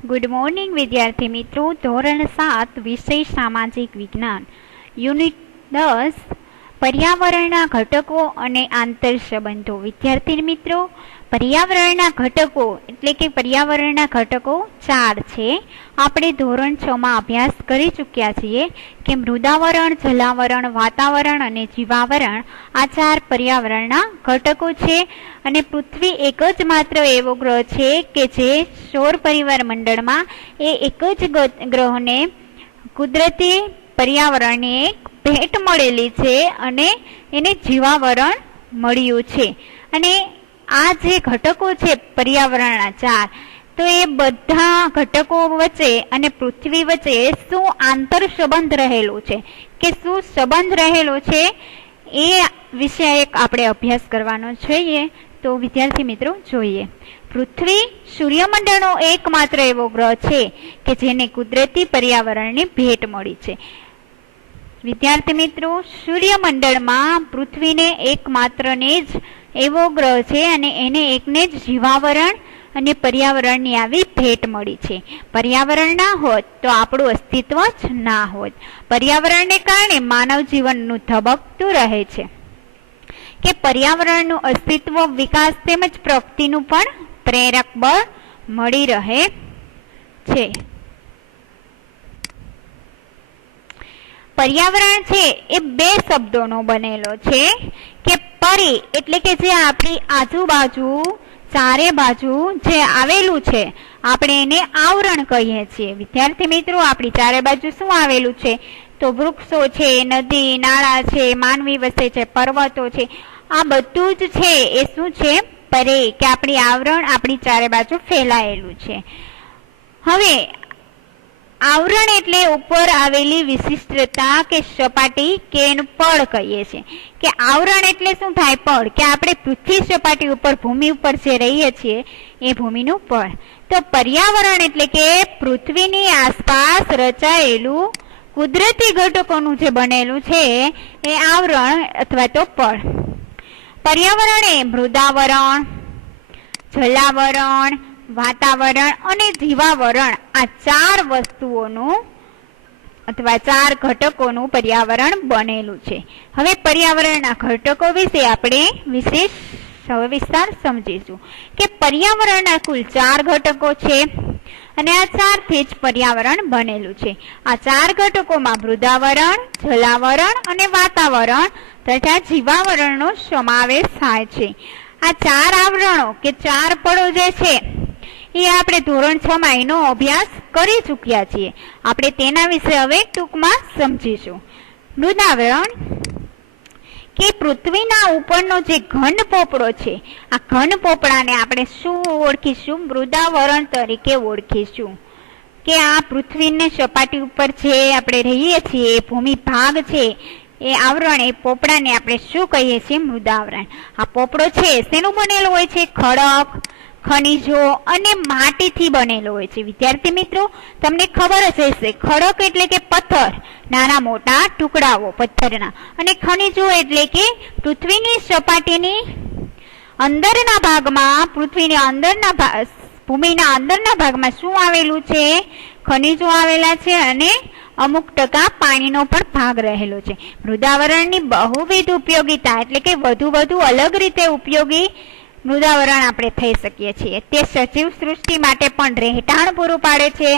Good morning વિદ્યાર્થી મિત્રો. ધોરણ 7 વિષય સામાજિક વિજ્ઞાન, યુનિટ 10 પર્યાવરણના ઘટકો અને આંતર સંબંધો. વિદ્યાર્થી મિત્રો, પર્યાવરણના ઘટકો એટલે કે પર્યાવરણના ઘટકો 4 છે. આપણે ધોરણ 6 માં અભ્યાસ કરી ચૂક્યા છીએ કે મૃદાવરણ, જલાવરણ, વાતાવરણ અને જીવાવરણ આ 4 પર્યાવરણના ઘટકો છે. અને પૃથ્વી એક જ માત્ર એવો ગ્રહ છે કે જે સૌર પરિવાર મંડળમાં એક જ ગ્રહને કુદરતી પર્યાવરણની એક ભેટ મળેલી છે અને એને જીવાવરણ મળ્યું છે. અને આ જે ઘટકો છે પર્યાવરણના 4, તો એ બધા ઘટકો વચ્ચે અને પૃથ્વી વચ્ચે શું આંતર સંબંધ રહેલો છે કે શું સંબંધ રહેલો છે એ વિશે આપણે અભ્યાસ કરવાનો જોઈએ. તો વિદ્યાર્થી મિત્રો જોઈએ, પૃથ્વી સૂર્યમંડળનો એકમાત્ર એવો ગ્રહ છે કે જેને કુદરતી પર્યાવરણની ભેટ મળી છે. વિદ્યાર્થી મિત્રો, સૂર્યમંડળમાં પૃથ્વીને એકમાત્રને જ એવો ગ્રહ છે અને એને એકને જ જીવાવરણ અને પર્યાવરણની આવી ભેટ મળી છે. પર્યાવરણ ના હોત તો આપણું અસ્તિત્વ જ ના હોત. પર્યાવરણને કારણે માનવ જીવનનું ધબકતું રહે છે કે પર્યાવરણનું અસ્તિત્વ, વિકાસ તેમજ પ્રગતિનું પણ પ્રેરક બળ મળી રહે છે. પર્યાવરણ છે એ 2 શબ્દોનો બનેલો છે કે પરી એટલે કે જે આપણી આજુબાજુ ચારે બાજુ જે આવેલું છે આપણે એને આવરણ કહીએ છીએ. વિદ્યાર્થી મિત્રો, આપણી ચારે બાજુ શું આવેલું છે? તો વૃક્ષો છે, નદી નાળા છે, માનવી વસે છે, પર્વતો છે, આ બધું જ છે એ શું છે? પરે, કે આપણી આવરણ આપણી ચારે બાજુ ફેલાયેલું છે. હવે આવરણ એટલે ઉપર આવેલી વિશિષ્ટતા કે સપાટી કે એનું પડ કહીએ છીએ. કે આવરણ એટલે શું થાય? પડ, કે આપણે પૃથ્વી સપાટી ઉપર ભૂમિ ઉપર જે રહીએ છીએ એ ભૂમિનું પડ. તો પર્યાવરણ એટલે કે પૃથ્વીની આસપાસ રચાયેલું કુદરતી ઘટકોનું જે બનેલું છે એ આવરણ અથવા તો પડ. પર્યાવરણ એ મૃદાવરણ, જલાવરણ, વાતાવરણ અને જીવાવરણ આ 4 વસ્તુઓનું અથવા 4 ઘટકોનું પર્યાવરણ બનેલું છે. હવે પર્યાવરણના ઘટકો વિશે આપણે વિશેષ વિસ્તાર સમજીશું કે પર્યાવરણના કુલ 4 ઘટકો છે અને આ 4થી જ પર્યાવરણ બનેલું છે. આ 4 ઘટકોમાં મૃદાવરણ, જલાવરણ અને વાતાવરણ તથા જીવાવરણનો સમાવેશ થાય છે. આ 4 આવરણો કે 4 પડો જે છે એ આપણે ધોરણ 6 માં એનો અભ્યાસ કરી ચૂક્યા છીએ. આપણે તેના વિશે હવે ટૂંકમાં સમજીશું. મૃદાવરણ કે પૃથ્વીના ઉપરનો જે ઘન પોપડો છે, આ ઘન પોપડાને આપણે શું ઓળખીશું? મૃદાવરણ તરીકે ઓળખીશું. કે આ પૃથ્વીની સપાટી ઉપર જે આપણે રહીએ છીએ એ ભૂમિ ભાગ છે એ આવરણ, એ પોપડાને આપણે શું કહીએ છીએ? મૃદાવરણ. આ પોપડો છે શેનું બનેલો હોય છે? ખડક, ખનિજો અને માટીથી બનેલો હોય છે. વિદ્યાર્થી મિત્રો, તમને ખબર જ હશે, ખડક એટલે કે પથ્થર, નાના મોટા ટુકડાઓ પથ્થરના, અને ખનિજો એટલે કે પૃથ્વીની સપાટીની અંદરના ભાગમાં, પૃથ્વીની અંદરના ભૂમિના અંદરના ભાગમાં શું આવેલું છે? ખનિજો આવેલા છે અને અમુક ટકા પાણીનો પણ ભાગ રહેલો છે. મૃદાવરણની બહુવિધ ઉપયોગિતા એટલે કે વધુ અલગ રીતે ઉપયોગી મૃદાવરણ આપણે થઈ શકીએ છીએ. તે સજીવ સૃષ્ટિ માટે પણ રહેઠાણ પૂરું પાડે છે.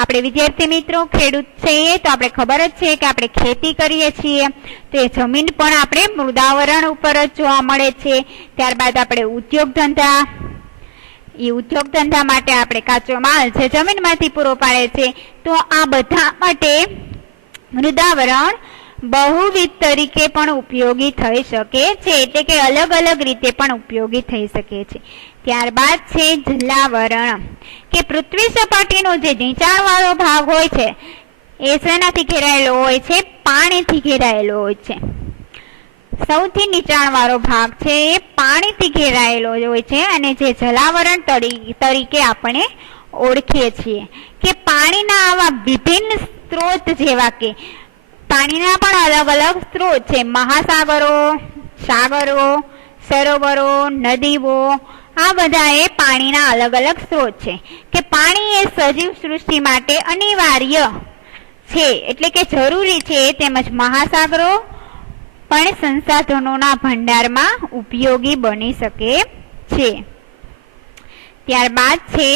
આપણે વિદ્યાર્થી મિત્રો ખેડૂત છીએ તો આપણે ખબર જ છે કે આપણે ખેતી કરીએ છીએ તો એ જમીન પણ આપણે મૃદાવરણ ઉપર જ જોવા મળે છે. ત્યારબાદ આપણે ઉદ્યોગ ધંધા માટે આપણે કાચો માલ જે જમીનમાંથી પૂરો પાડે છે. તો આ બધા માટે મૃદાવરણ બહુવિધ તરીકે પણ ઉપયોગી થઈ શકે છે, એટલે કે અલગ અલગ રીતે પણ ઉપયોગી થઈ શકે છે. ત્યારબાદ છે જલાવરણ, કે પૃથ્વી સપાટીનો જે નીચાણવાળો ભાગ હોય છે એ શેનાથી ઘેરાયેલો હોય છે? પાણીથી ઘેરાયેલો હોય છે. સૌથી નીચાણવાળો ભાગ છે એ પાણીથી ઘેરાયેલો હોય છે અને જે જલાવરણ તરીકે આપણે ઓળખીએ છીએ. કે પાણીના આવા વિભિન્ન સ્ત્રોત, જેવા કે પાણીના પણ અલગ અલગ સ્ત્રોત છે, મહાસાગરો, સાગરો, સરોવરો, નદીઓ આ બધા એ પાણીના અલગ અલગ સ્ત્રોત છે કે પાણી એ સજીવ સૃષ્ટિ માટે અનિવાર્ય છે એટલે કે જરૂરી છે, તેમજ મહાસાગરો પણ સંસાધનોના ભંડારમાં ઉપયોગી બની શકે છે. ત્યારબાદ છે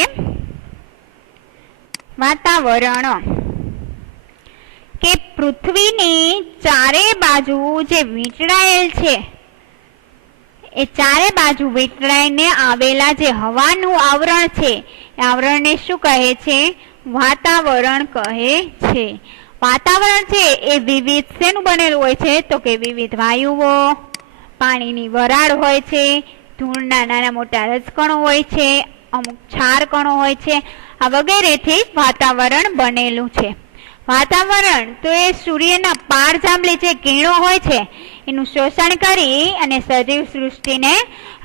વાતાવરણ, કે પૃથ્વીની ચારે બાજુ જે વીંટળાયેલ છે એ ચારે બાજુ વીંટળાઈને આવેલા જે હવાનું આવરણ છે એ આવરણને શું કહે છે? વાતાવરણ કહે છે. વાતાવરણ છે એ વિવિધ શેનું બનેલું હોય છે? તો કે વિવિધ વાયુઓ, પાણીની વરાળ હોય છે, ધૂળના નાના મોટા રજકણો હોય છે, અમુક ક્ષાર કણો હોય છે, આ વગેરેથી વાતાવરણ બનેલું છે. વાતાવરણ તો એ સૂર્યના પારજાંબલી જે કિરણો હોય છે એનું શોષણ કરી અને સજીવ સૃષ્ટિને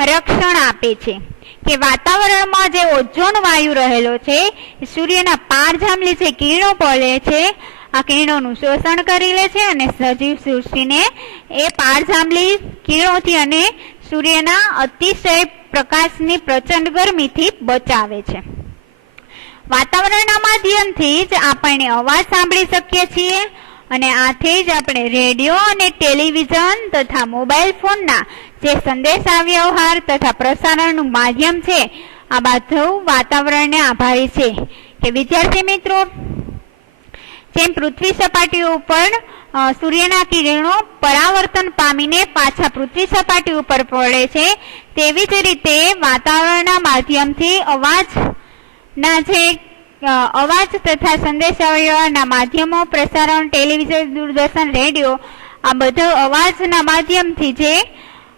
રક્ષણ આપે છે. કે વાતાવરણમાં જે ઓઝોન વાયુ રહેલો છે એ સૂર્યના પારજાંબલી જે કિરણો પડે છે આ કિરણોનું શોષણ કરી લે છે અને સજીવ સૃષ્ટિને એ પારજાંબલી કિરણોથી અને સૂર્યના અતિશય પ્રકાશની પ્રચંડ ગરમીથી બચાવે છે. વાતાવરણના માધ્યમથી જ આપણે અવાજ સાંભળી શકીએ છીએ અને આથી જ આપણે રેડિયો અને ટેલિવિઝન તથા મોબાઈલ ફોનના જે સંદેશા વ્યવહાર તથા પ્રસારણનું માધ્યમ છે આ બધું વાતાવરણને આભારી છે. કે વિદ્યાર્થી મિત્રો, જેમ પૃથ્વી સપાટી ઉપર સૂર્યના કિરણો પરાવર્તન પામીને પાછા પૃથ્વી સપાટી ઉપર પડે છે, તેવી જ રીતે વાતાવરણના માધ્યમથી અવાજ તથા સંદેશાવ્યવહારના માધ્યમો, પ્રસારણ, ટેલિવિઝન, દૂરદર્શન, રેડિયો આ બધા અવાજના માધ્યમથી જે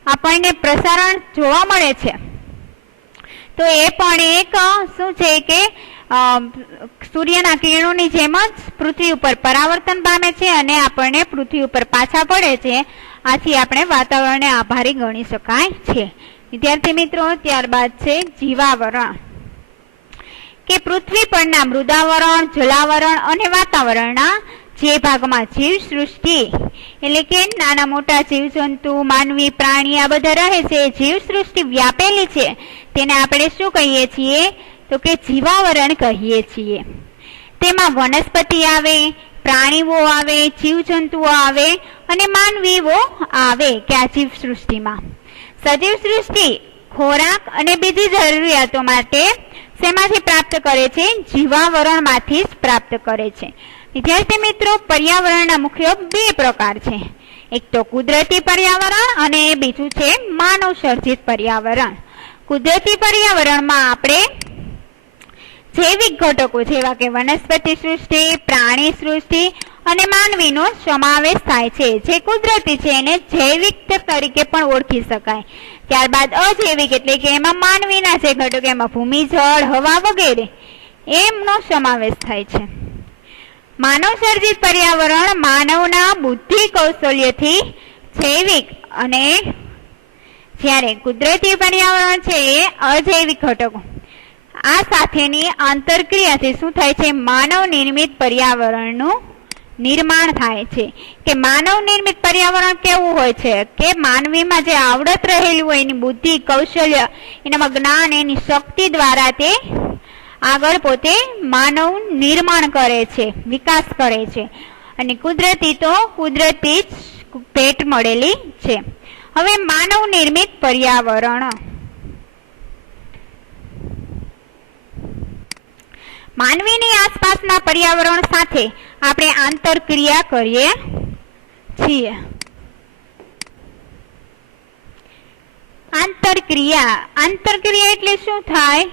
આપણને પ્રસારણ જોવા મળે છે તો એ પણ એક શું છે કે સૂર્યના કિરણોની જેમ જ પૃથ્વી ઉપર પરાવર્તન પામે છે અને આપણને પૃથ્વી ઉપર પાછા પડે છે. આથી આપણે વાતાવરણને આભારી ગણી શકાય છે. વિદ્યાર્થી મિત્રો, ત્યારબાદ છે જીવાવરણ, કે પૃથ્વી પરના મૃદાવરણ, જલાવરણ અને વાતાવરણના જે ભાગમાં જીવ સૃષ્ટિ એટલે કે નાના મોટા જીવજંતુ, માનવી, પ્રાણી આ બધા રહે છે, જીવ સૃષ્ટિ વ્યાપેલી છે તેને આપણે શું કહીએ છીએ? તો કે જીવાવરણ કહીએ છીએ. તેમાં વનસ્પતિ આવે, પ્રાણીઓ આવે, જીવજંતુઓ આવે અને માનવીઓ આવે કે આ જીવ સૃષ્ટિમાં. સજીવ સૃષ્ટિ ખોરાક અને બીજી જરૂરિયાતો માટે શેમાંથી પ્રાપ્ત કરે છે? જીવાવરણમાંથી જ પ્રાપ્ત કરે છે. વિદ્યાર્થી મિત્રો, પર્યાવરણના મુખ્ય બે પ્રકાર છે. એક તો કુદરતી પર્યાવરણ અને બીજું છે માનવ સર્જિત પર્યાવરણ. કુદરતી પર્યાવરણમાં આપણે જૈવિક ઘટકો જેવા કે વનસ્પતિ સૃષ્ટિ, પ્રાણી સૃષ્ટિ અને માનવીનો સમાવેશ થાય છે. જે કુદરતી છે એને જૈવિક તરીકે પણ ઓળખી શકાય. ત્યારબાદ અજૈવિક એટલે કે એમાં માનવીના જે ઘટકો, એમાં ભૂમિ, જળ, હવા વગેરે એમનો સમાવેશ થાય છે. માનવ સર્જિત પર્યાવરણ માનવના બુદ્ધિ કૌશલ્યથી જૈવિક અને જ્યારે કુદરતી પર્યાવરણ છે એ અજૈવિક ઘટકો આ સાથેની આંતરક્રિયાથી શું થાય છે? માનવ નિર્મિત પર્યાવરણનું નિર્માણ થાય છે. કે માનવ નિર્મિત પર્યાવરણ કેવું હોય છે? કે માનવીમાં જે આવડત રહેલી હોય એની બુદ્ધિ, કૌશલ્ય, એનામાં જ્ઞાન, એની શક્તિ દ્વારા તે આગળ પોતે માનવ નિર્માણ કરે છે, વિકાસ કરે છે. અને કુદરતી તો કુદરતી જ ભેટ મળેલી છે. હવે માનવ નિર્મિત પર્યાવરણ, માનવીની આસપાસના પર્યાવરણ સાથે આપણે આંતરક્રિયા કરીએ છીએ. આંતરક્રિયા એટલે શું થાય?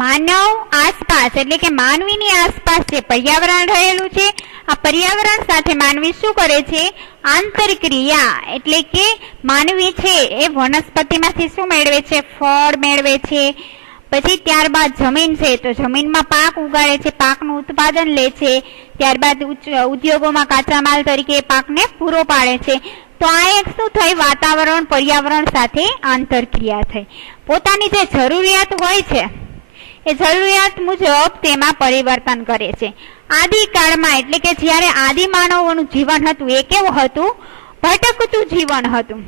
માનવ આસપાસ એટલે કે માનવીની આસપાસ જે પર્યાવરણ રહેલું છે આ પર્યાવરણ સાથે માનવી શું કરે છે? આંતરક્રિયા એટલે કે માનવી છે એ વનસ્પતિમાંથી શું મેળવે છે? ફળ મેળવે છે. પછી ત્યારબાદ જમીન છે તો જમીનમાં પાક ઉગાડે છે, પાકનું ઉત્પાદન લે છે. ત્યારબાદ ઉદ્યોગોમાં કાચા માલ તરીકે પાકને પૂરો પાડે છે. તો આ એક શું થઈ? વાતાવરણ, પર્યાવરણ સાથે આંતરક્રિયા થઈ. પોતાની જે જરૂરિયાત હોય છે એ જરૂરિયાત મુજબ તેમાં પરિવર્તન કરે છે. આદિકાળમાં એટલે કે જ્યારે આદિ માનવોનું જીવન હતું એ કેવું હતું? ભટકતું જીવન હતું.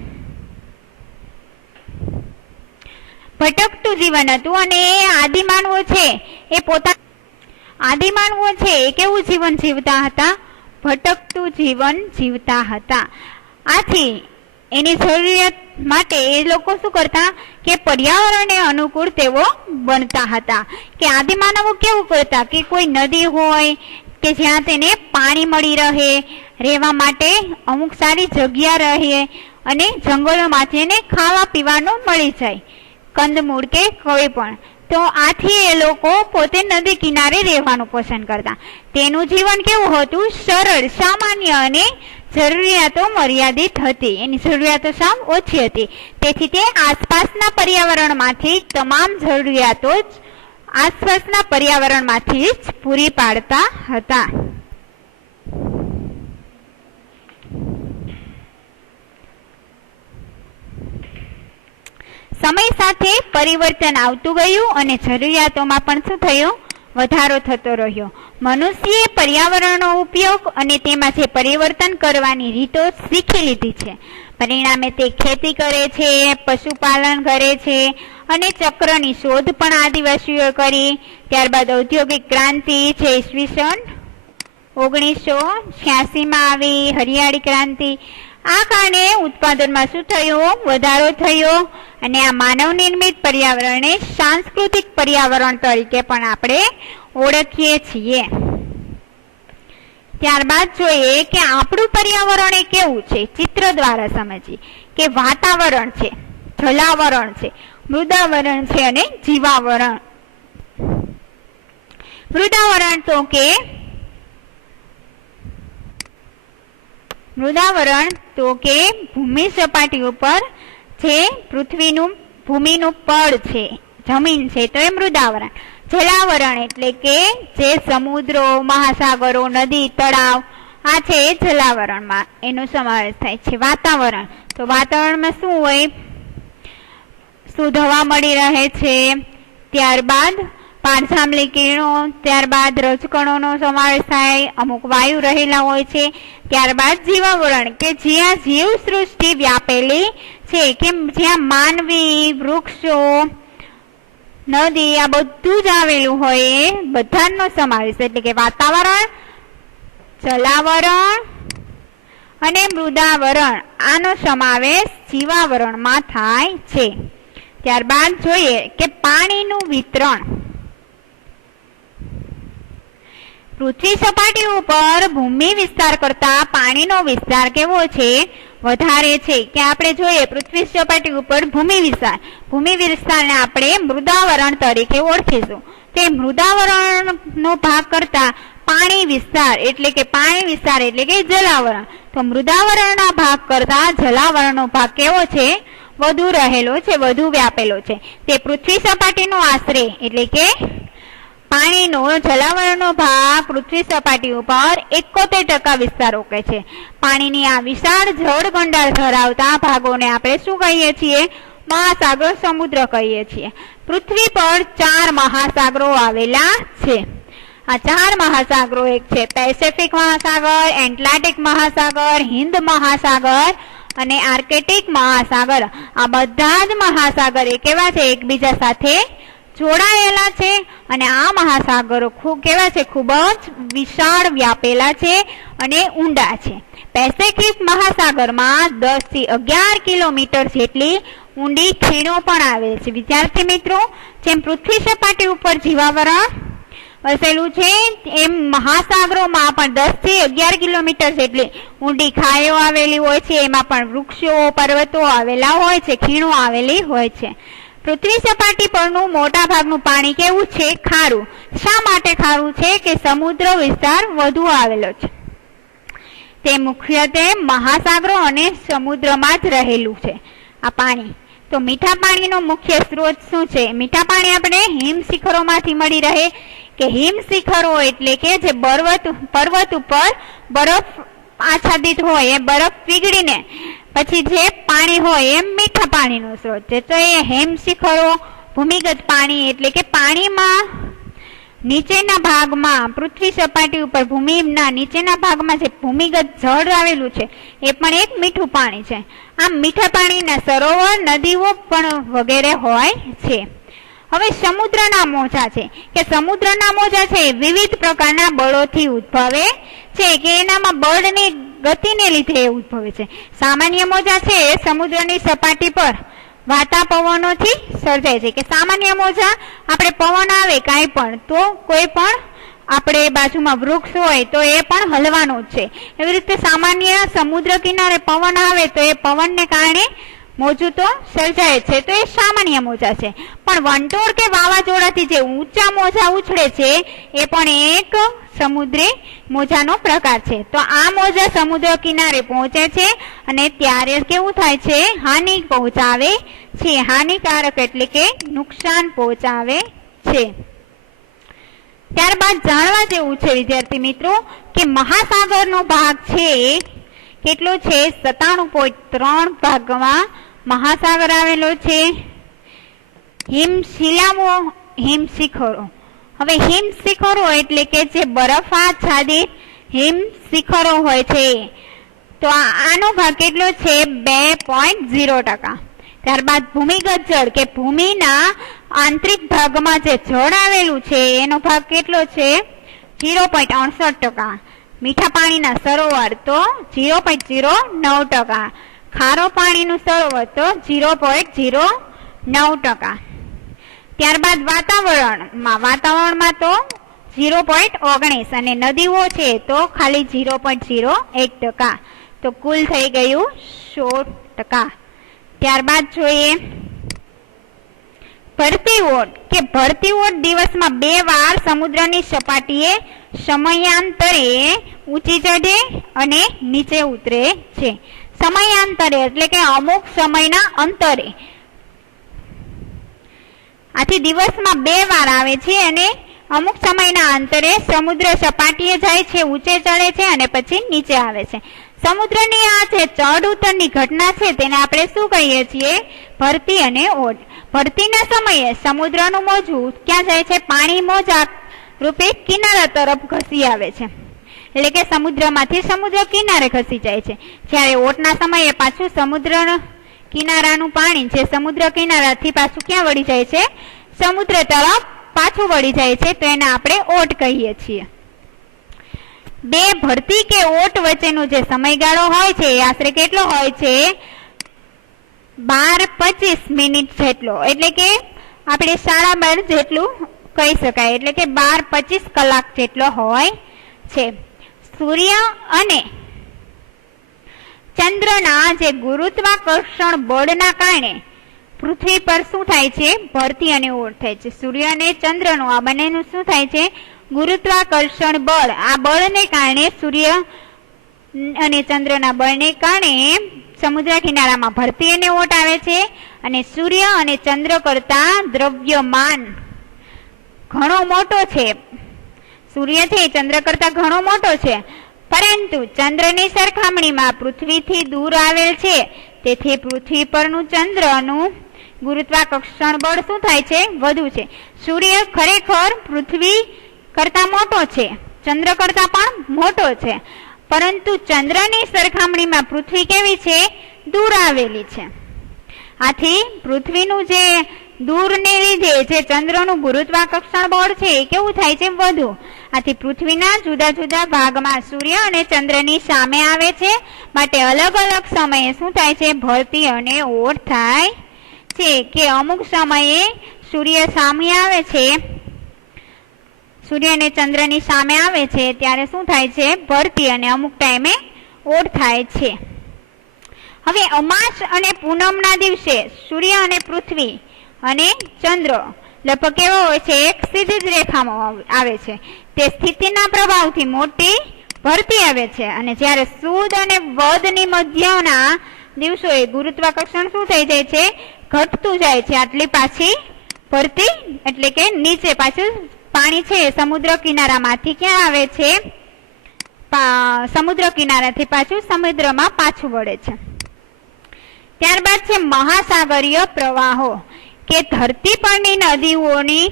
ભટકતું જીવન હતું અને આદિમાનવો છે એ આદિમાનવો છે એ કેવું જીવન જીવતા હતા? ભટકતું જીવન જીવતા હતા. આથી એની જરૂરિયાત માટે એ લોકો શું કરતા કે પર્યાવરણને અનુકૂળ તેઓ બનતા હતા. કે આદિમાનવો કેવું કરતા કે કોઈ નદી હોય કે જ્યાં તેને પાણી મળી રહે, રહેવા માટે અમુક સારી જગ્યા રહે અને જંગલોમાંથી એને ખાવા પીવાનું મળી જાય, કંદમૂળ કે કોઈ પણ. તો આથી એ લોકો પોતે નદી કિનારે રહેવાનું પસંદ કરતા. તેનું જીવન કેવું હતું? સરળ, સામાન્ય અને જરૂરિયાતો મર્યાદિત હતી. એની જરૂરિયાતો સાવ ઓછી હતી. તેથી તે આસપાસના પર્યાવરણમાંથી તમામ જરૂરિયાતો જ આસપાસના પર્યાવરણમાંથી જ પૂરી પાડતા હતા. સમય સાથે પરિવર્તન આવતું ગયું અને જરૂરિયાતોમાં પણ શું થયું? વધારો થતો રહ્યો. મનુષ્યએ પર્યાવરણનો ઉપયોગ અને તેમાં જે પરિવર્તન કરવાની રીતો શીખી લીધી છે. પરિણામે તે ખેતી કરે છે, પશુપાલન કરે છે અને ચક્રની શોધ પણ આદિવાસીઓએ કરી. ત્યારબાદ ઔદ્યોગિક ક્રાંતિ છે ઈસવીસન 1986 આવી, હરિયાળી ક્રાંતિ. આ કારણે ઉત્પાદનમાં શું થયું? વધારો થયો અને આ માનવ નિર્મિત પર્યાવરણને સાંસ્કૃતિક પર્યાવરણ તરીકે પણ આપણે ઓળખીએ છીએ. ત્યારબાદ જોઈએ કે આપણું પર્યાવરણ એ કેવું છે. ચિત્ર દ્વારા સમજીએ કે વાતાવરણ છે, જલાવરણ છે, મૃદાવરણ છે અને જીવાવરણ. મૃદાવરણ તો કે ભૂમિ સપાટી ઉપર જે ભૂમિનું પડ છે, જમીન છે, તો એ મૃદાવરણ. જલાવરણ એટલે કે જે સમુદ્રો, મહાસાગરો, નદી, તળાવ, આ છે એ જલાવરણમાં એનો સમાવેશ થાય છે. વાતાવરણ તો વાતાવરણમાં શું હોય? શુદ્ધ હવા મળી રહે છે, ત્યારબાદ પારજાંબલી કિરણો, ત્યારબાદ રજકણોનો સમાવેશ થાય, અમુક વાયુ રહેલા હોય છે. ત્યારબાદ જીવાવરણ કે જ્યાં જીવસૃષ્ટિ વ્યાપેલી છે, કે જ્યાં માનવી, વૃક્ષો, નદી આ બધું જ આવેલું હોય એ બધાનો સમાવેશ. એટલે કે વાતાવરણ, જલાવરણ અને મૃદાવરણ આનો સમાવેશ જીવાવરણમાં થાય છે. ત્યારબાદ જોઈએ કે પાણીનું વિતરણ. પૃથ્વી સપાટી ઉપર ભૂમિ વિસ્તાર કરતા પાણીનો વિસ્તાર કેવો છે? વધારે છે. કે આપણે જોઈએ પૃથ્વી સપાટી ઉપર ભૂમિ વિસ્તારને આપણે મૃદાવરણ તરીકે ઓળખીશું. તે મૃદાવરણનો ભાગ કરતા પાણી વિસ્તાર એટલે કે જલાવરણ. તો મૃદાવરણના ભાગ કરતા જલાવરણનો ભાગ કેવો છે? વધુ રહેલો છે, વધુ વ્યાપેલો છે. તે પૃથ્વી સપાટીનો આશરે એટલે કે પાણીનો જલાવરણનો ભાગ પૃથ્વી સપાટી ઉપર 71% વિસ્તાર રોકે છે. પાણીની આ વિશાળ જળ ભંડાર ધરાવતા ભાગોને આપણે શું કહીએ છીએ? મહાસાગર, સમુદ્ર કહીએ છીએ. પૃથ્વી પર 4 મહાસાગરો આવેલા છે. આ 4 મહાસાગરો એક છે પેસિફિક મહાસાગર, એટલાન્ટિક મહાસાગર, હિન્દ મહાસાગર અને આર્કટિક મહાસાગર. આ બધા જ મહાસાગર એ કેવા છે? એકબીજા સાથે જોડાયેલા છે અને આ મહાસાગરો કેવા છે? ખૂબ જ વિશાળ વ્યાપેલા છે અને ઊંડા છે. પેસિફિક મહાસાગરમાં 10 થી 11 કિલોમીટર જેટલી ઊંડી ખીણો પણ આવેલ છે. વિદ્યાર્થી મિત્રો, જેમ પૃથ્વી સપાટી ઉપર જીવાવરણ વસેલું છે એમ મહાસાગરોમાં પણ 10 થી 11 કિલોમીટર જેટલી ઊંડી ખાઈઓ આવેલી હોય છે. એમાં પણ વૃક્ષો, પર્વતો આવેલા હોય છે, ખીણો આવેલી હોય છે. પૃથ્વી સપાટી પરનું મોટા ભાગનું પાણી કેવું છે? ખારું. શા માટે ખારું છે? કે સમુદ્ર વિસ્તાર વધુ આવેલો છે. તે મુખ્યત્વે મહાસાગરો અને સમુદ્રમાં જ રહેલું છે આ પાણી. તો મીઠા પાણીનો મુખ્ય સ્ત્રોત શું છે? મીઠા પાણી આપણે હિમશિખરોમાંથી મળી રહે. કે હિમશિખરો એટલે કે જે પર્વત ઉપર બરફ આચ્છાદિત હોય એ બરફ પીગળીને પછી જે પાણી હોય એમ મીઠા પાણીનો સ્ત્રોત છે. તો એ હિમશિખરો ભૂમિગત પાણી એટલે કે પાણીમાં નીચેના ભાગમાં પૃથ્વી સપાટી ઉપર ભૂમિના નીચેના ભાગમાં જે ભૂમિગત જળ આવેલું છે એ પણ એક મીઠું પાણી છે. આમ મીઠા પાણીના સરોવર, નદીઓ પણ વગેરે હોય છે. હવે સમુદ્રના મોજા છે કે સમુદ્રના મોજા છે વિવિધ પ્રકારના બળોથી ઉદ્ભવે છે કે એનામાં બળની ગતિને લીધે ઉદ્ભવે છે. સામાન્ય મોજા છે એ સમુદ્રની સપાટી પર વાતા પવનોથી સર્જાય છે. કે સામાન્ય મોજા આપણે પવન આવે કાંઈ પણ તો કોઈ પણ આપણે બાજુમાં વૃક્ષ હોય તો એ પણ હલવાનું જ છે. એવી રીતે સામાન્ય સમુદ્ર કિનારે પવન આવે તો એ પવનને કારણે મોજું તો સર્જાય છે, તો એ સામાન્ય મોજા છે. પણ વંટોળ કે વાવાઝોડાથી જે ઊંચા મોજા ઉછળે છે એ પણ એક સમુદ્રી મોજાનો પ્રકાર છે. તો આ મોજા સમુદ્ર કિનારે પહોંચે છે અને ત્યારે કેવું થાય છે? હાનિ પહોંચાવે છે. હાનિકારક એટલે કે નુકસાન પહોંચાવે છે. ત્યારબાદ જાણવા જેવું છે વિદ્યાર્થી મિત્રો કે મહાસાગરનો ભાગ છે કેટલો છે? 97.3 ભાગમાં મહાસાગર આવેલો છે. હિમશિલાઓ, હિમશિખરો. હવે હિમશિખરો એટલે કે જે બરફાચ્છાદિત હિમશિખરો હોય છે તો આનો ભાગ કેટલો છે? 2.0%. ત્યારબાદ ભૂમિગત જળ કે ભૂમિના આંતરિક ભાગમાં જે જળ આવેલું છે એનો ભાગ કેટલો છે? 0.68%. મીઠા પાણીના સરોવર તો 0.09%. ખારો પાણીનું સરોવર તો 0.09%. ત્યારબાદ વાતાવરણમાં તો 0.19 અને નદીઓ છે તો ખાલી 0.01%. તો કુલ થઈ ગયું 16%. ત્યારબાદ જોઈએ ભરતી ઓટ કે ભરતી ઓટ દિવસમાં 2 વાર સમુદ્રની સપાટીએ સમયાંતરે ઊંચી ચઢે અને નીચે ઉતરે છે. સમયાંતરે એટલે કે અમુક સમયના અંતરે. આથી દિવસમાં 2 વાર આવે છે અને અમુક સમયના અંતરે સમુદ્ર સપાટીએ જાય છે, ઊંચે ચડે છે અને પછી નીચે આવે છે. સમુદ્રની આ જે ચડ ઉતરની ઘટના છે તેને આપણે શું કહીએ છીએ? ભરતી અને ઓટ. ભરતીના સમયે સમુદ્રનું મોજું ક્યાં જાય છે? પાણી મોજા રૂપે કિનારા તરફ ઘસી આવે છે, એટલે કે સમુદ્રમાંથી સમુદ્ર કિનારે ખસી જાય છે. જ્યારે ઓટના સમયે પાછું સમુદ્ર કિનારાનું પાણી છે સમુદ્ર કિનારાથી પાછું ક્યાં વળી જાય છે? સમુદ્ર તરફ પાછું વળી જાય છે, તો એને આપણે ઓટ કહીએ છીએ. 2 ભરતી કે ઓટ વચ્ચેનો જે સમયગાળો હોય છે એ આશરે કેટલો હોય છે? 12-25 મિનિટ જેટલો, એટલે કે આપણે 12.5 જેટલું કહી શકાય, એટલે કે 12-25 કલાક જેટલો હોય છે. સૂર્ય અને ચંદ્રના જે ગુરુત્વાકર્ષણ બળના કારણે પૃથ્વી પર શું થાય છે? ભરતી અને ઓટ થાય છે. સૂર્ય અને ચંદ્રનું આ બંનેનું શું થાય છે? ગુરુત્વાકર્ષણ બળ. આ બળને કારણે સૂર્ય અને ચંદ્રના બળને કારણે સમુદ્ર કિનારામાં ભરતી અને ઓટ આવે છે અને સૂર્ય અને ચંદ્ર કરતા દ્રવ્યમાન ઘણો મોટો છે. સૂર્ય છે ચંદ્ર કરતા ઘણો મોટો છે, પરંતુ ચંદ્રની સરખામણીમાં પૃથ્વીથી દૂર આવેલ છે. તેથી પૃથ્વી પરનું ચંદ્રનું ગુરુત્વાકર્ષણ બળ શું થાય છે? વધુ છે. સૂર્ય ખરેખર પૃથ્વી કરતા મોટો છે, ચંદ્ર કરતા પણ મોટો છે, પરંતુ ચંદ્રની સરખામણીમાં પૃથ્વી કેવી છે? દૂર આવેલી છે. આથી પૃથ્વીનું જે દૂરને લીધે જે ચંદ્રનું ગુરુત્વાકર્ષણ બળ છે એ કેવું થાય છે? વધુ. આથી પૃથ્વીના જુદા જુદા ભાગમાં સૂર્ય અને ચંદ્રની સામે આવે છે, માટે અલગ અલગ સમયે શું થાય છે? ભરતી અને ઓટ થાય છે. કે અમુક સમયે સૂર્ય સામે આવે છે, સૂર્ય અને ચંદ્રની સામે આવે છે ત્યારે શું થાય છે? ભરતી અને અમુક ટાઈમે ઓટ થાય છે. હવે અમાસ અને પૂનમના દિવસે સૂર્ય અને પૃથ્વી અને ચંદ્ર લગભગ કેવો હોય છે? એક સીધી જ રેખામાં આવે છે. તે સ્થિતિના પ્રભાવથી મોટી ભરતી આવે છે અને જ્યારે સુદ અને વદની મધ્યના દિવસોએ ગુરુત્વાકર્ષણ શું થઈ જાય છે? ઘટતું જાય છે. આટલી પાછી ભરતી એટલે કે નીચે પાછું પાણી છે સમુદ્ર કિનારામાંથી ક્યાં આવે છે? સમુદ્ર કિનારાથી પાછું સમુદ્રમાં પાછું વળે છે. ત્યારબાદ છે મહાસાગરીય પ્રવાહો કે ધરતી પરની નદીઓની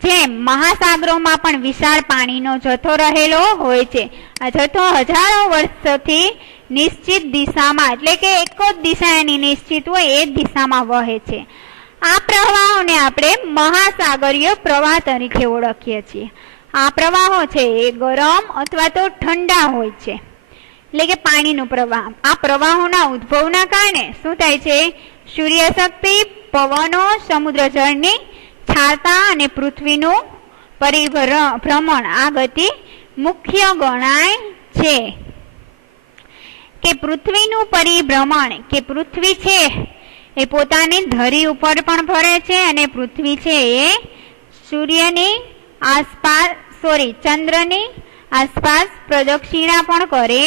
જેમ મહાસાગરોમાં પણ વિશાળ પાણીનો જથ્થો રહેલો હોય છે. આ જથ્થો હજારો વર્ષોથી નિશ્ચિત દિશામાં એટલે કે એક જ દિશા એની નિશ્ચિત હોય એ દિશામાં વહે છે. આ પ્રવાહોને આપણે મહાસાગરીય પ્રવાહ તરીકે ઓળખીએ છીએ. આ પ્રવાહો છે એ ગરમ અથવા તો ઠંડા હોય છે, એટલે કે પાણીનો પ્રવાહ. આ પ્રવાહોના ઉદ્ભવના કારણે શું થાય છે? સૂર્યશક્તિ, પવનો, સમુદ્ર જળની છારતા અને પૃથ્વીનું પરિભ્રમણ આ ગતિ મુખ્ય ગણાય છે. કે પૃથ્વીનું પરિભ્રમણ, કે પૃથ્વી છે એ પોતાની ધરી ઉપર પણ ફરે છે અને પૃથ્વી છે એ સૂર્યની આસપાસ ચંદ્રની આસપાસ પ્રદક્ષિણા પણ કરે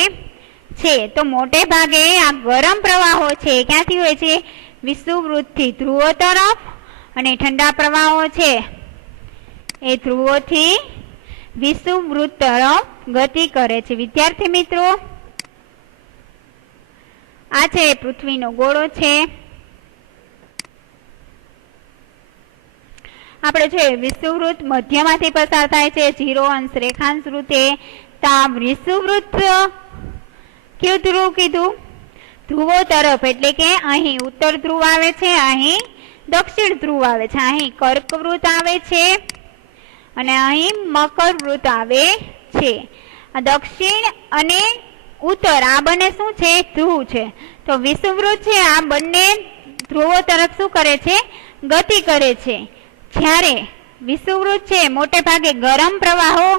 છે. તો મોટે ભાગે આ ગરમ પ્રવાહો છે ક્યાંથી હોય છે? વિષુવવૃત્તથી ધ્રુવો તરફ, અને ઠંડા પ્રવાહો છે એ ધ્રુવોથી વિષુવવૃત્ત તરફ ગતિ કરે છે. વિદ્યાર્થી મિત્રો, આ છે પૃથ્વીનો ગોળો છે. આપણે જોઈએ વિષુવવૃત્ત મધ્યમાંથી પસાર થાય છે, 0 અંશ રેખાંશ વૃત્તે. વિષુવવૃત્ત કયું ધ્રુવ કીધું? ધ્રુવો તરફ, એટલે કે અહીં ઉત્તર ધ્રુવ આવે છે, અહીં દક્ષિણ ધ્રુવ આવે છે, અહીં કર્કવૃત્ત આવે છે અને અહીં મકરવૃત્ત આવે છે. આ દક્ષિણ અને ઉત્તર આ બંને શું છે? ધ્રુવ છે. તો વિષુવવૃત્ત છે આ બંને ધ્રુવો તરફ શું કરે છે? ગતિ કરે છે. જ્યારે વિષુવવૃત્ત છે મોટે ભાગે ગરમ પ્રવાહો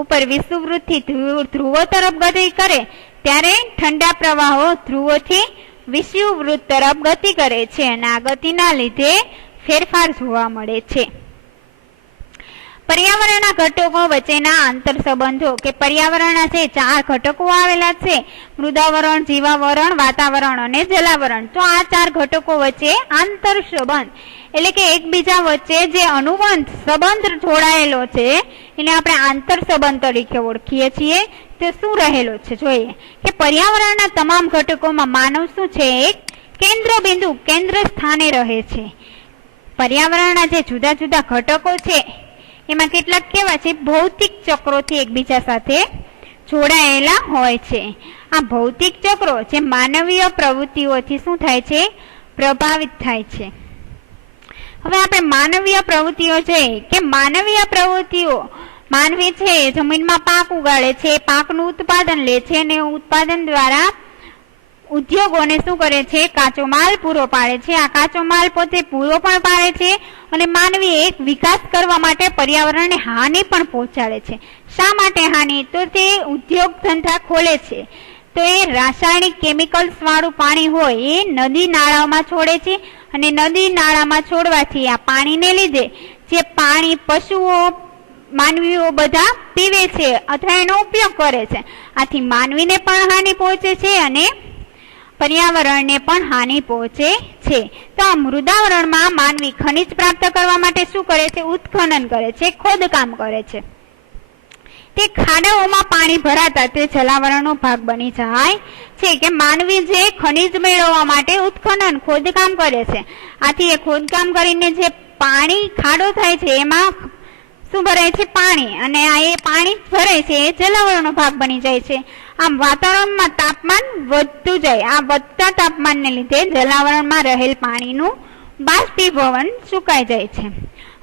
ઉપર વિષુવવૃત્તથી ધ્રુવો તરફ ગતિ કરે, ત્યારે ઠંડા પ્રવાહો ધ્રુવોથી વિષુવવૃત્ત તરફ ગતિ કરે છે અને આ ગતિના લીધે ફેરફાર જોવા મળે છે. પર્યાવરણના ઘટકો વચ્ચેના આંતર સંબંધો, કે પર્યાવરણના છે 4 ઘટકો આવેલા છે: મૃદાવરણ, જીવાવરણ, વાતાવરણ અને જલાવરણ. તો આ 4 ઘટકો વચ્ચે આંતર સંબંધ એટલે કે એકબીજા વચ્ચે જે અનુબંધ સંબંધ જોડાયેલો છે એને આપણે આંતર સંબંધ તરીકે ઓળખીએ છીએ. તે શું રહેલો છે જોઈએ કે પર્યાવરણના તમામ ઘટકોમાં માનવ શું છે? એક કેન્દ્ર બિંદુ, કેન્દ્ર સ્થાને રહે છે. પર્યાવરણના જે જુદા જુદા ઘટકો છે એમાં કેટલાક કેવા છે? ભૌતિક ચક્રોથી એકબીજા સાથે જોડાયેલા હોય છે. આ ભૌતિક ચક્રો જે માનવીય પ્રવૃત્તિઓથી શું થાય છે? પ્રભાવિત થાય છે. હવે આપણે માનવીય પ્રવૃત્તિઓ જોઈએ કે માનવીય પ્રવૃત્તિઓ, માનવી છે જમીનમાં પાક ઉગાડે છે, પાકનું ઉત્પાદન લે છે અને ઉત્પાદન દ્વારા ઉદ્યોગોને શું કરે છે? કાચો માલ પૂરો પાડે છે. આ કાચો માલ પોતે પૂરો પણ પાડે છે અને માનવી એક વિકાસ કરવા માટે પર્યાવરણને હાનિ પણ પહોંચાડે છે. શા માટે હાનિ? તો તે ઉદ્યોગ ધંધા ખોલે છે તો એ રાસાયણિક કેમિકલ્સ વાળું પાણી હોય એ નદી નાળામાં છોડે છે અને નદી નાળામાં છોડવાથી આ પાણીને લીધે જે પાણી પશુઓ, માનવીઓ બધા પીવે છે અથવા એનો ઉપયોગ કરે છે, આથી માનવીને પણ હાનિ પહોંચે છે અને પર્યાવરણને પણ હાનિ પહોંચે છે. તો આ મૃદાવરણમાં માનવી ખનિજ પ્રાપ્ત કરવા માટે શું કરે છે? ઉત્ખનન કરે છે, ખોદકામ કરે છે. તે ખાડાઓમાં પાણી ભરાતા તે જલાવરણનો ભાગ બની જાય છે. કે માનવી જે ખનિજ મેળવવા માટે ઉત્ખનન, ખોદકામ કરે છે, આથી એ ખોદકામ કરીને જે પાણી ખાડો થાય છે એમાં શું ભરાય છે? પાણી. અને આ એ પાણી ભરાય છે એ જલાવરણનો ભાગ બની જાય છે. આમ વાતાવરણમાં તાપમાન વધતું જાય. આ વધતા તાપમાનને લીધે જલાવરણમાં રહેલ પાણીનું બાષ્પીભવન સુકાઈ જાય છે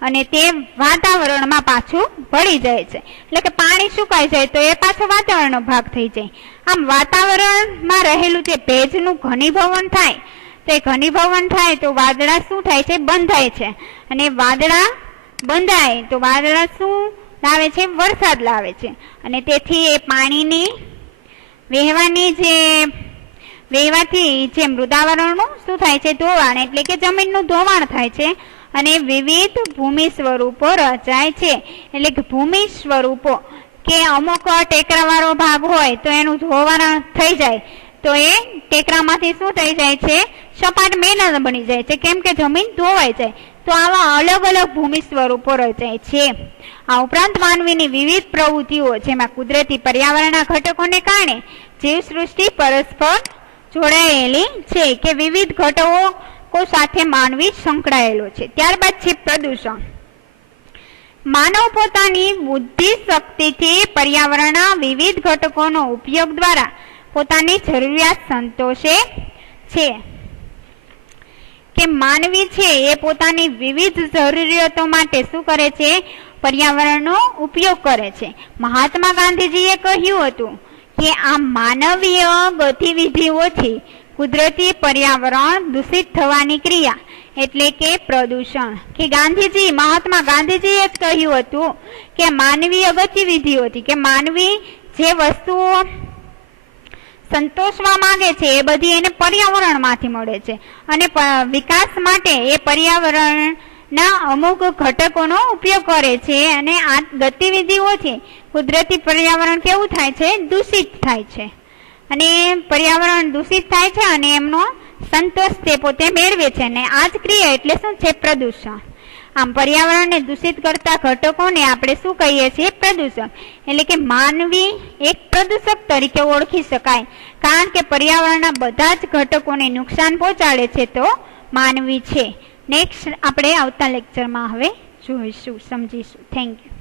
અને તે વાતાવરણમાં પાછું ભળી જાય છે. એટલે કે પાણી સુકાઈ જાય તો એ પાછો વાતાવરણનો ભાગ થઈ જાય. આમ વાતાવરણમાં રહેલું જે ભેજનું ઘનીભવન થાય, તે ઘનીભવન થાય તો વાદળા શું થાય છે? બંધાય છે. અને વાદળા બંધાય તો વાદળા શું લાવે છે? વરસાદ લાવે છે. અને તેથી એ પાણીની વહેવાથી જે મૃદાવરણનું શું થાય છે? ધોવાણ, એટલે કે જમીનનું ધોવાણ થાય છે અને વિવિધ ભૂમિ સ્વરૂપો રચાય છે. એટલે કે ભૂમિ સ્વરૂપો કે અમુક ટેકરાવાળો ભાગ હોય તો એનું ધોવાણ થઈ જાય તો એ ટેકરામાંથી શું થઈ જાય છે? સપાટ મેદાન બની જાય છે, કેમ કે જમીન ધોવાઈ જાય. તો આવા અલગ અલગ ભૂમિ સ્વરૂપો રચાય છે. આ ઉપરાંત માનવીની વિવિધ પ્રવૃત્તિઓ, જેમાં કુદરતી પર્યાવરણના ઘટકોને કારણે જીવસૃષ્ટિ પરસ્પર જોડાયેલી છે કે વિવિધ ઘટકો સાથે માનવી સંકળાયેલો છે. ત્યારબાદ છે પ્રદૂષણ. માનવ પોતાની બુદ્ધિ શક્તિથી પર્યાવરણના વિવિધ ઘટકોનો ઉપયોગ દ્વારા પોતાની જરૂરિયાત સંતોષે છે. કે માનવી છે એ પોતાની વિવિધ જરૂરિયાતો માટે શું કરે છે? પર્યાવરણનો ઉપયોગ કરે છે. મહાત્મા ગાંધીજીએ કહ્યું હતું કે આ માનવીય ગતિવિધિઓથી કુદરતી પર્યાવરણ દૂષિત થવાની ક્રિયા એટલે કે પ્રદૂષણ. કે મહાત્મા ગાંધીજીએ જ કહ્યું હતું કે માનવીય ગતિવિધિઓથી કે માનવી જે વસ્તુઓ સંતોષવા માંગે છે એ બધી એને પર્યાવરણમાંથી મળે છે અને વિકાસ માટે એ પર્યાવરણના અમુક ઘટકોનો ઉપયોગ કરે છે અને આ ગતિવિધિઓથી કુદરતી પર્યાવરણ કેવું થાય છે? દૂષિત થાય છે. અને પર્યાવરણ દૂષિત થાય છે અને એમનો સંતોષ તે પોતે મેળવે છે અને આ જ ક્રિયા એટલે શું છે? પ્રદૂષણ. આમ પર્યાવરણને દૂષિત કરતા ઘટકોને આપણે શું કહીએ છીએ? પ્રદૂષક. એટલે કે માનવી એક પ્રદૂષક તરીકે ઓળખી શકાય, કારણ કે પર્યાવરણના બધા જ ઘટકોને નુકસાન પહોંચાડે છે તો માનવી છે. નેક્સ્ટ આપણે આવતા લેક્ચરમાં હવે જોઈશું, સમજીશું. Thank you.